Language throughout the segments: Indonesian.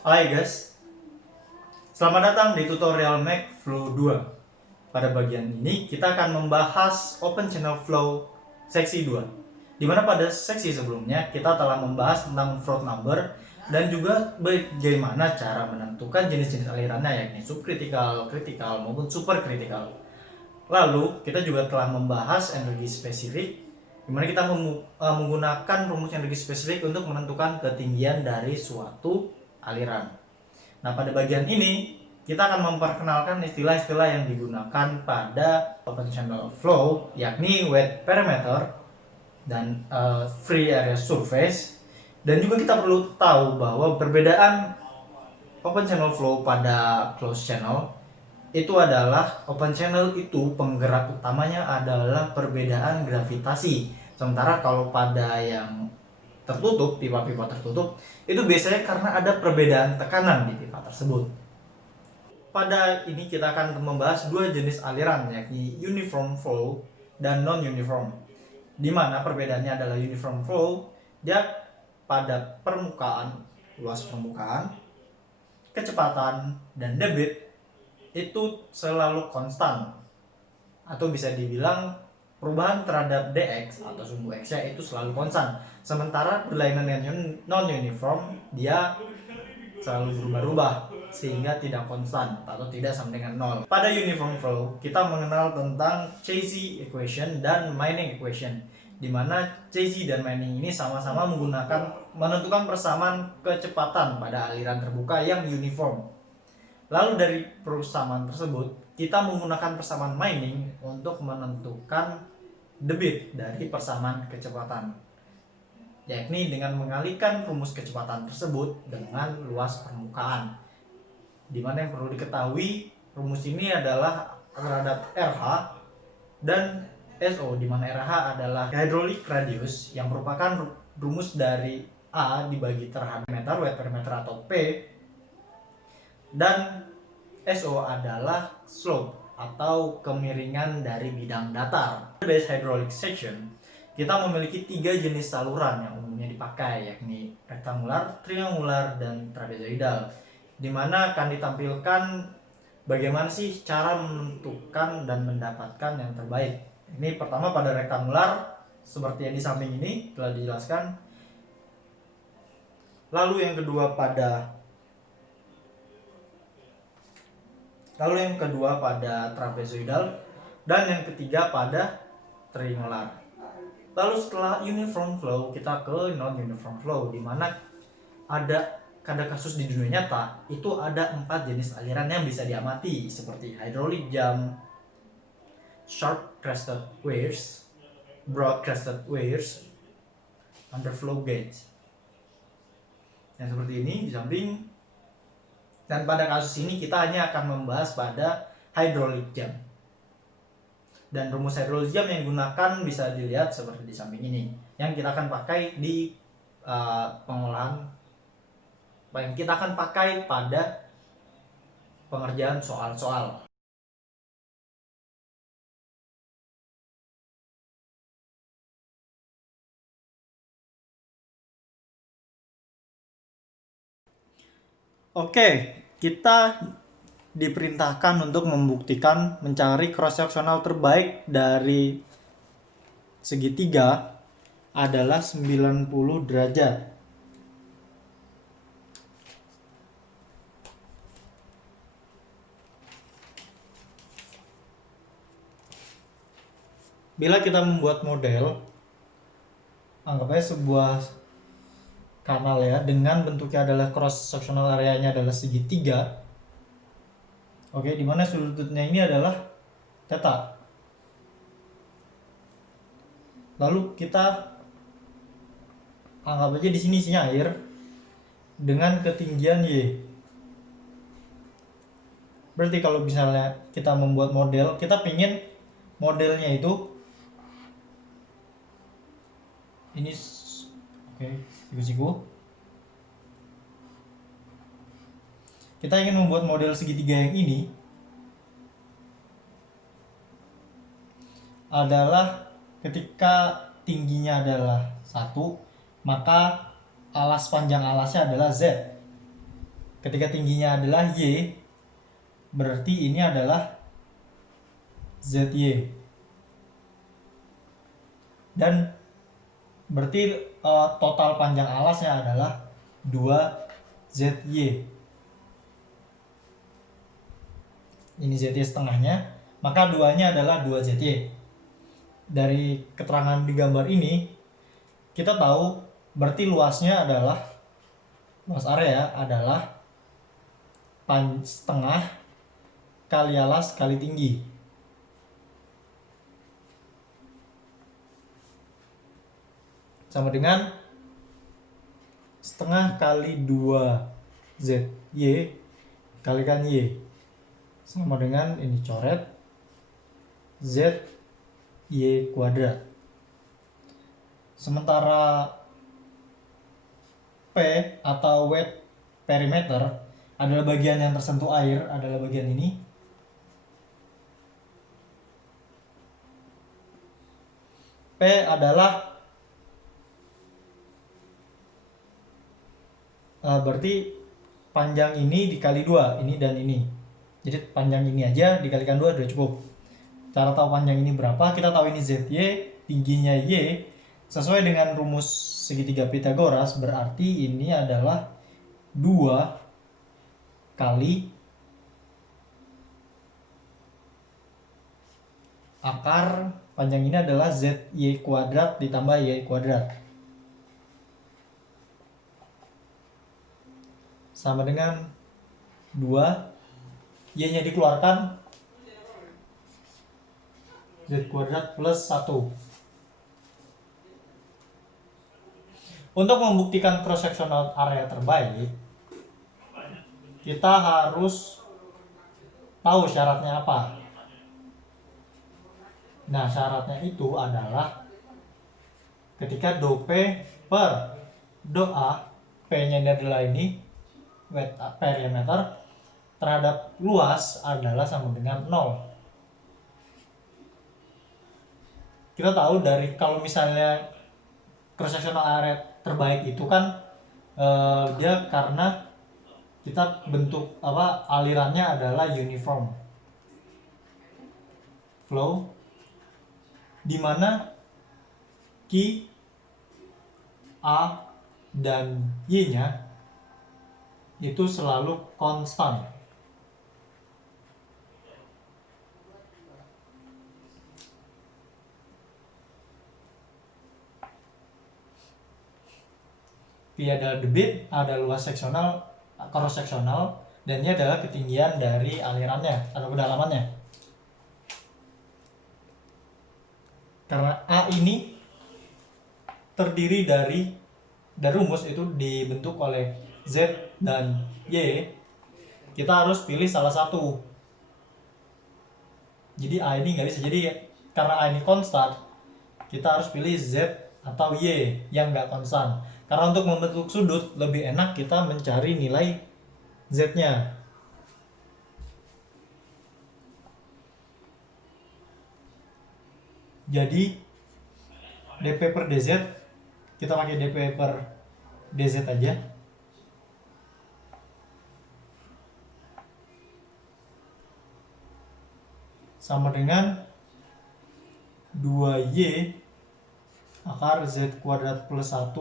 Hai guys, selamat datang di tutorial Make Flow 2. Pada bagian ini kita akan membahas Open Channel Flow seksi 2. Dimana pada seksi sebelumnya kita telah membahas tentang float number dan juga bagaimana cara menentukan jenis-jenis alirannya, yakni subkritikal, kritikal maupun superkritikal. Lalu kita juga telah membahas energi spesifik, dimana kita menggunakan rumus energi spesifik untuk menentukan ketinggian dari suatu aliran. Nah, pada bagian ini kita akan memperkenalkan istilah-istilah yang digunakan pada open channel flow, yakni wet parameter dan free area surface. Dan juga kita perlu tahu bahwa perbedaan open channel flow pada closed channel itu adalah open channel itu penggerak utamanya adalah perbedaan gravitasi. Sementara kalau pada yang tertutup, pipa-pipa tertutup, itu biasanya karena ada perbedaan tekanan di pipa tersebut. Pada ini kita akan membahas dua jenis aliran, yakni uniform flow dan non-uniform. Di mana perbedaannya adalah uniform flow, dia pada permukaan, luas permukaan, kecepatan, dan debit itu selalu konstan, atau bisa dibilang perubahan terhadap dx atau sumbu x-nya itu selalu konstan. Sementara berlainan dengan non-uniform, dia selalu berubah-ubah sehingga tidak konstan atau tidak sama dengan nol. Pada uniform flow, kita mengenal tentang Cauchy equation dan Manning equation, di mana Cauchy dan Manning ini sama-sama menentukan persamaan kecepatan pada aliran terbuka yang uniform. Lalu dari persamaan tersebut, kita menggunakan persamaan Manning untuk menentukan debit dari persamaan kecepatan, yakni dengan mengalihkan rumus kecepatan tersebut dengan luas permukaan. Dimana yang perlu diketahui, rumus ini adalah terhadap RH dan SO, dimana RH adalah hydraulic radius yang merupakan rumus dari A dibagi terhadap meter, wet per meter atau P, dan SO adalah slope atau kemiringan dari bidang datar. Base hydraulic section, kita memiliki tiga jenis saluran yang umumnya dipakai, yakni rektangular, triangular, dan trapezoidal, di mana akan ditampilkan bagaimana sih cara menentukan dan mendapatkan yang terbaik. Ini pertama pada rektangular, seperti yang di samping ini telah dijelaskan. Lalu yang kedua pada trapezoidal, dan yang ketiga pada triangular. Lalu setelah uniform flow, kita ke non-uniform flow, di mana ada kasus di dunia nyata itu ada 4 jenis aliran yang bisa diamati, seperti hydraulic jam, sharp crested weirs, broad crested weirs, underflow gauge. Yang seperti ini di samping. Dan pada kasus ini kita hanya akan membahas pada hydraulic jam. Dan rumus hydraulic jam yang digunakan bisa dilihat seperti di samping ini, yang kita akan pakai di pengolahan, yang kita akan pakai pada pengerjaan soal-soal. Oke, kita diperintahkan untuk membuktikan mencari cross sectional terbaik dari segitiga adalah 90 derajat. Bila kita membuat model, anggap aja sebuah kanal ya, dengan bentuknya adalah cross sectional areanya adalah segitiga. Oke, dimana sudutnya ini adalah theta. Lalu kita anggap aja di sini isinya air dengan ketinggian Y. Berarti kalau misalnya kita membuat model, kita pingin modelnya itu ini, oke, siku-siku. Kita ingin membuat model segitiga yang ini adalah ketika tingginya adalah 1, maka alas panjang alasnya adalah Z. Ketika tingginya adalah Y, berarti ini adalah ZY. Dan berarti total panjang alasnya adalah 2ZY. Ini ZY setengahnya, maka 2-nya adalah 2ZY. Dari keterangan di gambar ini, kita tahu berarti luas area adalah setengah kali alas kali tinggi. Sama dengan setengah kali 2ZY kalikan Y. Sama dengan ini coret ZY kuadrat. Sementara P atau wet perimeter adalah bagian yang tersentuh air, adalah bagian ini. P adalah berarti panjang ini dikali 2, ini dan ini. Jadi panjang ini aja dikalikan 2 sudah cukup. Cara tahu panjang ini berapa? Kita tahu ini ZY, tingginya Y. Sesuai dengan rumus segitiga Pythagoras, berarti ini adalah 2 kali akar panjang ini adalah ZY kuadrat ditambah Y kuadrat. Sama dengan 2, Y-nya dikeluarkan, Z kuadrat plus 1. Untuk membuktikan cross sectional area terbaik, kita harus tahu syaratnya apa. Nah, syaratnya itu adalah ketika do P per do A, P-nya adalah ini, wet perimeter, terhadap luas adalah sama dengan 0. Kita tahu dari kalau misalnya cross sectional area terbaik itu kan dia karena kita bentuk alirannya adalah uniform flow, dimana Q, A, dan Y-nya itu selalu konstan. P adalah debit, ada luas seksional, cross seksional, dan ini adalah ketinggian dari alirannya atau kedalamannya. Karena A ini terdiri dari rumus itu dibentuk oleh Z dan Y, kita harus pilih salah satu. Jadi A ini nggak bisa, jadi karena A ini konstan, kita harus pilih Z atau Y yang nggak konstan. Karena untuk membentuk sudut lebih enak kita mencari nilai Z-nya. Jadi dP per dz, kita pakai dP per dz aja. Sama dengan 2y akar z kuadrat plus 1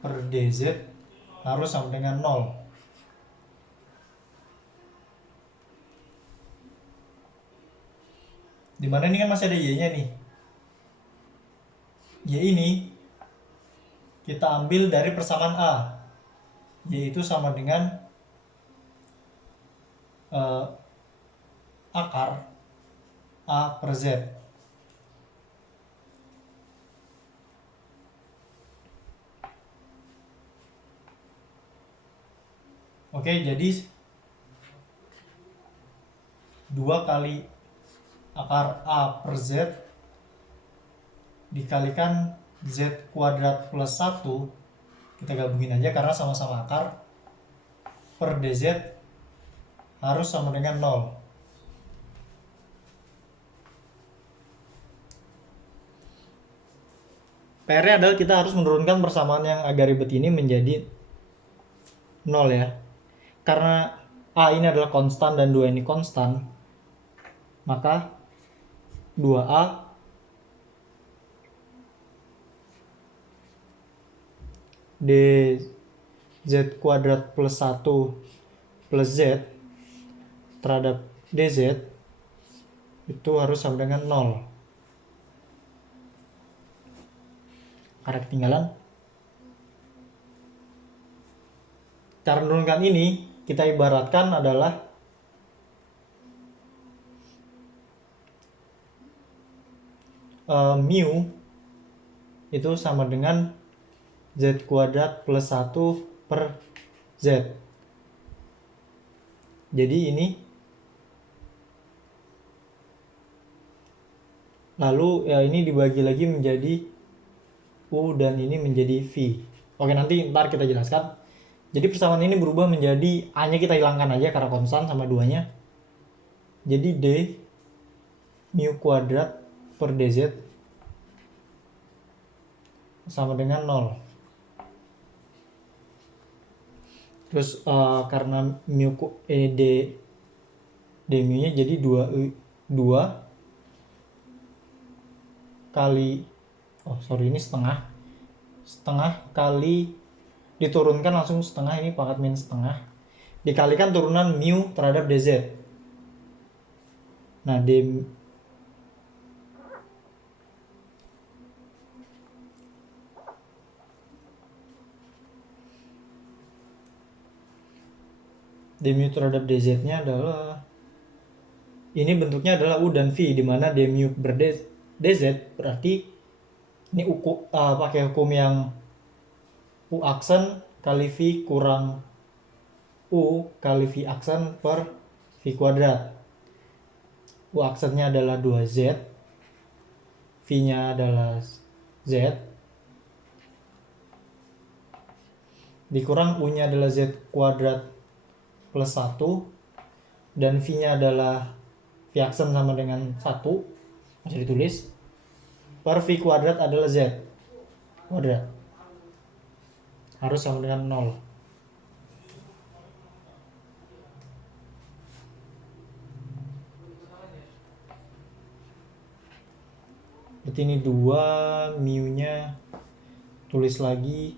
per dz harus sama dengan 0. Dimana ini kan masih ada y-nya nih. Y ini kita ambil dari persamaan A, yaitu sama dengan akar A per Z. Oke, jadi 2 kali akar A per Z dikalikan Z kuadrat plus 1, kita gabungin aja karena sama-sama akar, per dz harus sama dengan 0. PR-nya adalah kita harus menurunkan persamaan yang agak ribet ini menjadi 0 ya. karena A ini adalah konstan dan 2 ini konstan, maka 2A dz kuadrat plus 1 plus z terhadap dz itu harus sama dengan 0. Karena ketinggalan. Cara menurunkan ini kita ibaratkan adalah mu itu sama dengan z kuadrat plus 1 per z. Jadi ini lalu ya ini dibagi lagi menjadi U dan ini menjadi V. Oke, nanti ntar kita jelaskan. Jadi persamaan ini berubah menjadi A nya kita hilangkan aja karena konstan sama 2-nya. Jadi D mu kuadrat per dz sama dengan 0. Terus karena mu d mu nya jadi 2 kali ini setengah kali diturunkan langsung setengah, ini pangkat min setengah dikalikan turunan mu terhadap dz. Nah d mu terhadap dz nya adalah ini, bentuknya adalah U dan V, di mana d mu per dz berarti ini pakai hukum yang U aksen kali V kurang U kali V aksen per V kuadrat. U aksennya adalah 2Z, V nya adalah Z, dikurang U nya adalah Z kuadrat plus 1, dan V nya adalah V aksen sama dengan 1, bisa ditulis, per V kuadrat adalah Z kuadrat, harus sama dengan 0. Berarti ini 2 mu nya tulis lagi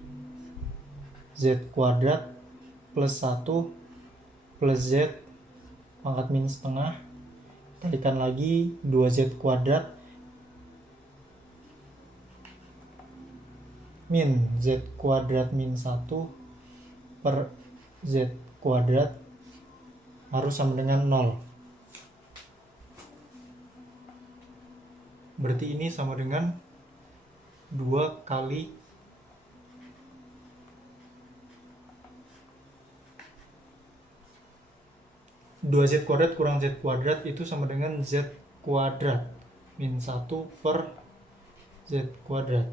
Z kuadrat plus 1 plus Z pangkat min setengah kalikan lagi 2Z kuadrat min Z kuadrat min 1 per Z kuadrat harus sama dengan 0. Berarti ini sama dengan 2 kali Z kuadrat kurang Z kuadrat itu sama dengan Z kuadrat min 1 per Z kuadrat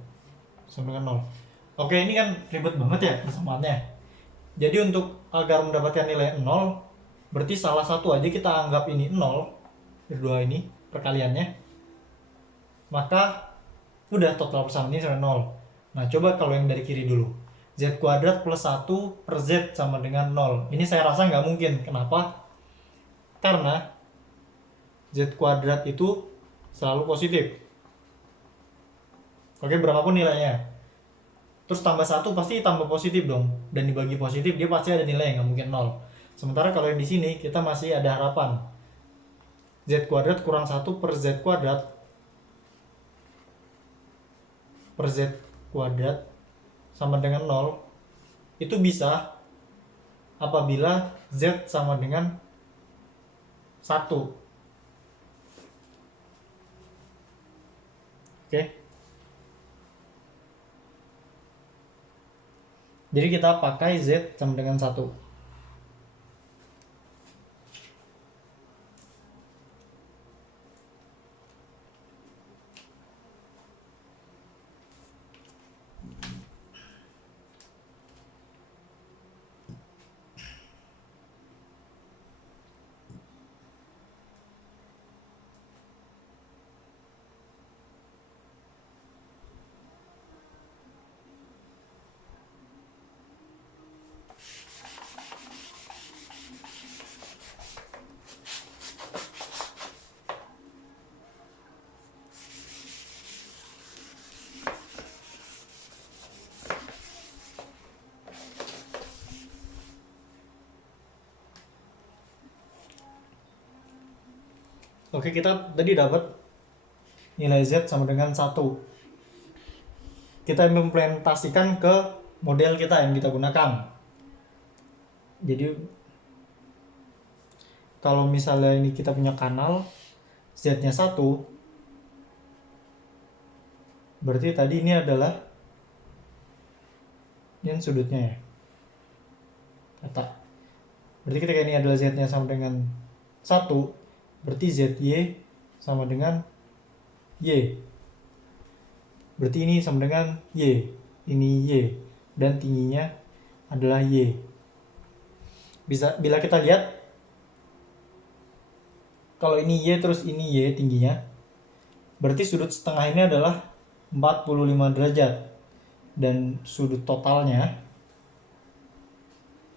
sama dengan 0. Oke, ini kan ribet banget ya persamaannya. Jadi untuk agar mendapatkan nilai 0, berarti salah satu aja kita anggap ini 0, kedua ini perkaliannya, maka udah total persamaan ini sama 0. Nah, coba kalau yang dari kiri dulu. Z kuadrat plus 1 per Z sama dengan 0. Ini saya rasa nggak mungkin. Kenapa? Karena Z kuadrat itu selalu positif. Oke, berapapun nilainya. Terus tambah 1 pasti tambah positif dong. Dan dibagi positif dia pasti ada nilai, nggak mungkin 0. Sementara kalau yang di sini kita masih ada harapan. Z kuadrat kurang 1 per Z kuadrat sama dengan 0 itu bisa apabila Z sama dengan 1. Oke. Jadi kita pakai Z sama dengan 1. Oke, kita tadi dapat nilai Z sama dengan 1. Kita implementasikan ke model kita yang kita gunakan. Jadi kalau misalnya ini kita punya kanal Z-nya 1, berarti tadi ini adalah yang sudutnya ya. Kata. Berarti ketika ini adalah Z-nya sama dengan 1, berarti ZY sama dengan Y. Berarti ini sama dengan Y. Ini Y. Dan tingginya adalah Y. Bila kita lihat, kalau ini Y terus ini Y tingginya, berarti sudut setengah ini adalah 45 derajat. Dan sudut totalnya,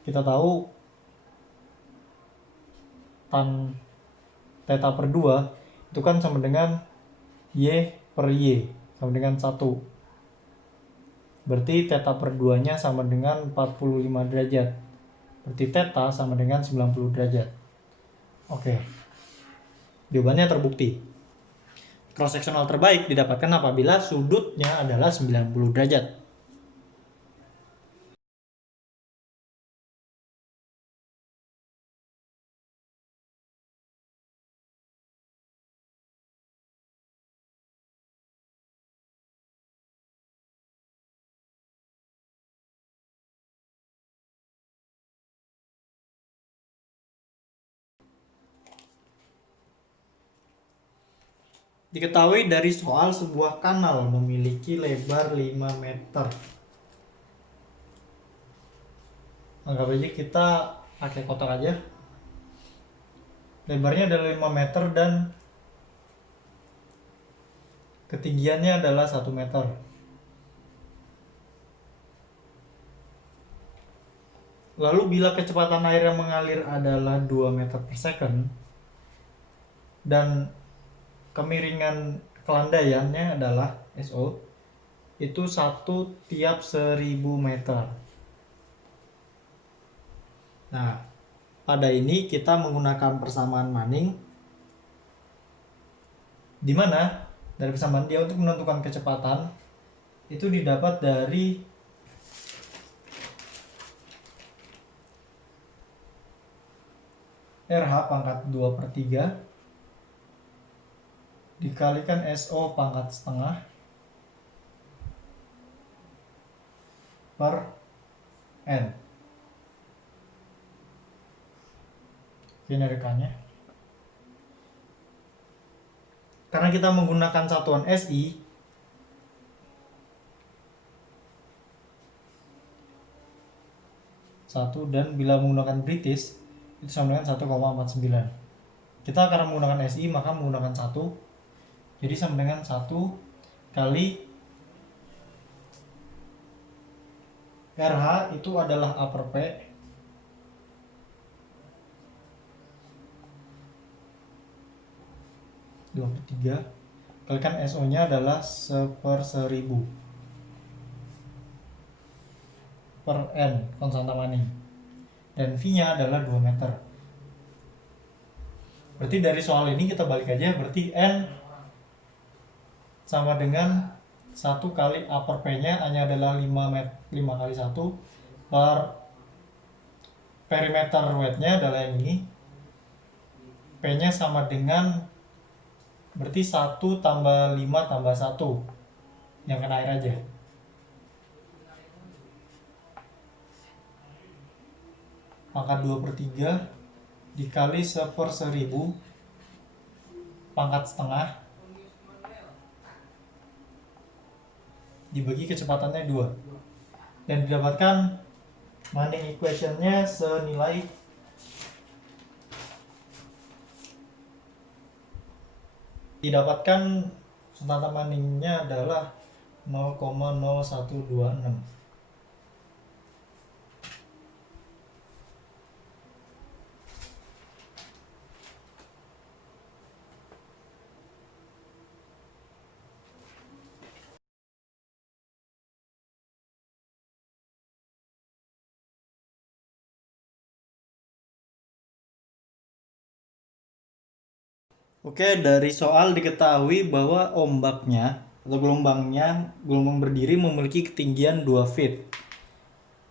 kita tahu tan theta per 2 itu kan sama dengan Y per Y, sama dengan 1. Berarti theta per 2-nya sama dengan 45 derajat. Berarti theta sama dengan 90 derajat. Oke. Jawabannya terbukti. Cross sectional terbaik didapatkan apabila sudutnya adalah 90 derajat. Diketahui dari soal sebuah kanal memiliki lebar 5 meter. Anggap aja kita pakai kotak aja. Lebarnya adalah 5 meter dan ketinggiannya adalah 1 meter. Lalu bila kecepatan air yang mengalir adalah 2 meter per second dan kemiringan kelandaiannya adalah SO, itu 1 tiap 1000 meter. Nah, pada ini kita menggunakan persamaan Manning, di mana dari persamaan dia untuk menentukan kecepatan itu didapat dari RH pangkat 2 per 3 dikalikan SO pangkat setengah per N. Ini rekannya. Karena kita menggunakan satuan SI, satu, dan bila menggunakan British itu sama dengan 1,49. Kita karena menggunakan SI maka menggunakan 1, jadi sama dengan 1 kali RH itu adalah A per P dua per 3 kalikan SO nya adalah 1/1000 per N konstanta Manning, dan V nya adalah 2 meter. Berarti dari soal ini kita balik aja, berarti N sama dengan 1 kali A per P nya hanya adalah 5 kali 1 per perimeter weight nya adalah yang ini, P nya sama dengan berarti 1 tambah 5 tambah 1 yang kena air aja, pangkat 2 per 3 dikali 1/1000 pangkat setengah dibagi kecepatannya 2, dan didapatkan Manning equation-nya senilai konstanta Manning-nya adalah 0,0126. Oke, dari soal diketahui bahwa ombaknya atau gelombang berdiri memiliki ketinggian 2 feet.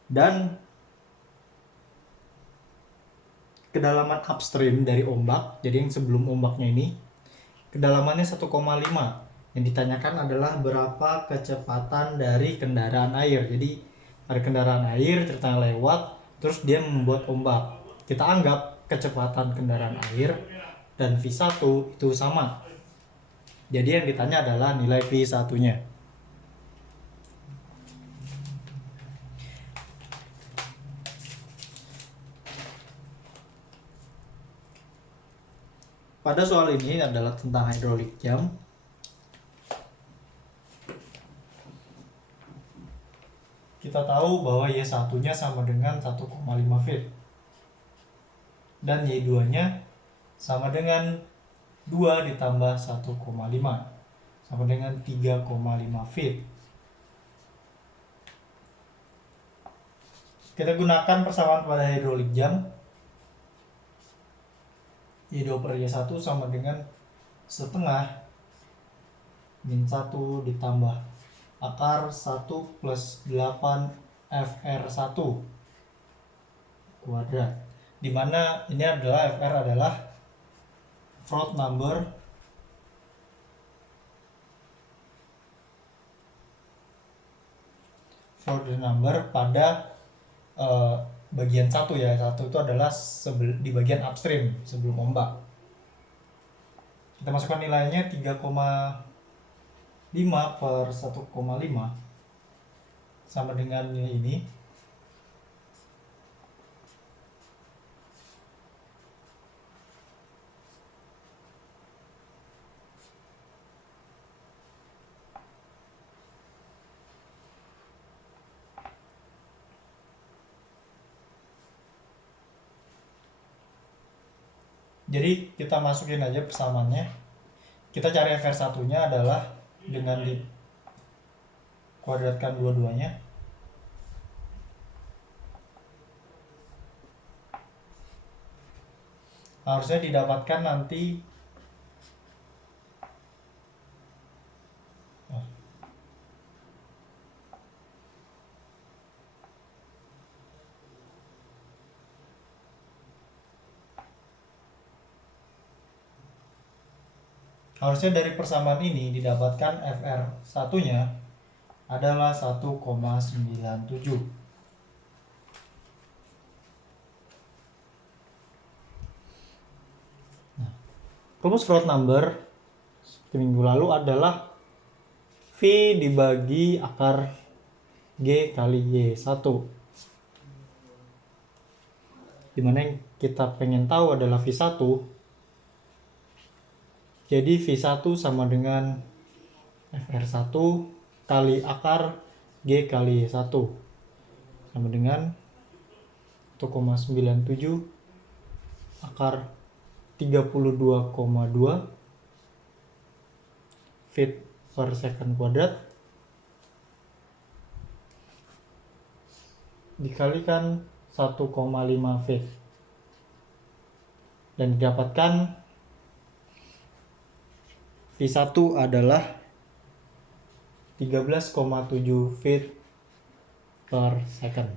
Dan kedalaman upstream dari ombak, jadi yang sebelum ombaknya ini, kedalamannya 1,5. Yang ditanyakan adalah berapa kecepatan dari kendaraan air. Jadi ada kendaraan air ceritanya lewat, terus dia membuat ombak. Kita anggap kecepatan kendaraan air dan V1 itu sama. Jadi yang ditanya adalah nilai V1-nya. Pada soal ini adalah tentang hidrolik jam. Kita tahu bahwa Y1-nya sama dengan 1,5 feet. Dan Y2-nya sama dengan 2 ditambah 1,5 sama dengan 3,5 feet. Kita gunakan persamaan pada hidrolik jam. Y2 per Y1 sama dengan setengah min 1 ditambah akar 1 plus 8 FR1 kuadrat, dimana ini adalah FR adalah Froude number pada bagian 1 ya. 1 itu adalah di bagian upstream sebelum ombak. Kita masukkan nilainya 3,5 per 1,5 sama dengan nilai ini. Jadi kita masukin aja persamaannya. Kita cari FR1-nya adalah dengan dikuadratkan dua-duanya. Harusnya didapatkan nanti harusnya dari persamaan ini didapatkan FR1-nya adalah 1,97. Rumus Froude number seperti minggu lalu adalah V dibagi akar G kali Y1, dimana yang kita pengen tahu adalah V1. Jadi V1 sama dengan FR1 kali akar G kali Y1 sama dengan 1,97 akar 32,2 feet per second kuadrat dikalikan 1,5 feet dan didapatkan V1 adalah 13,7 feet per second.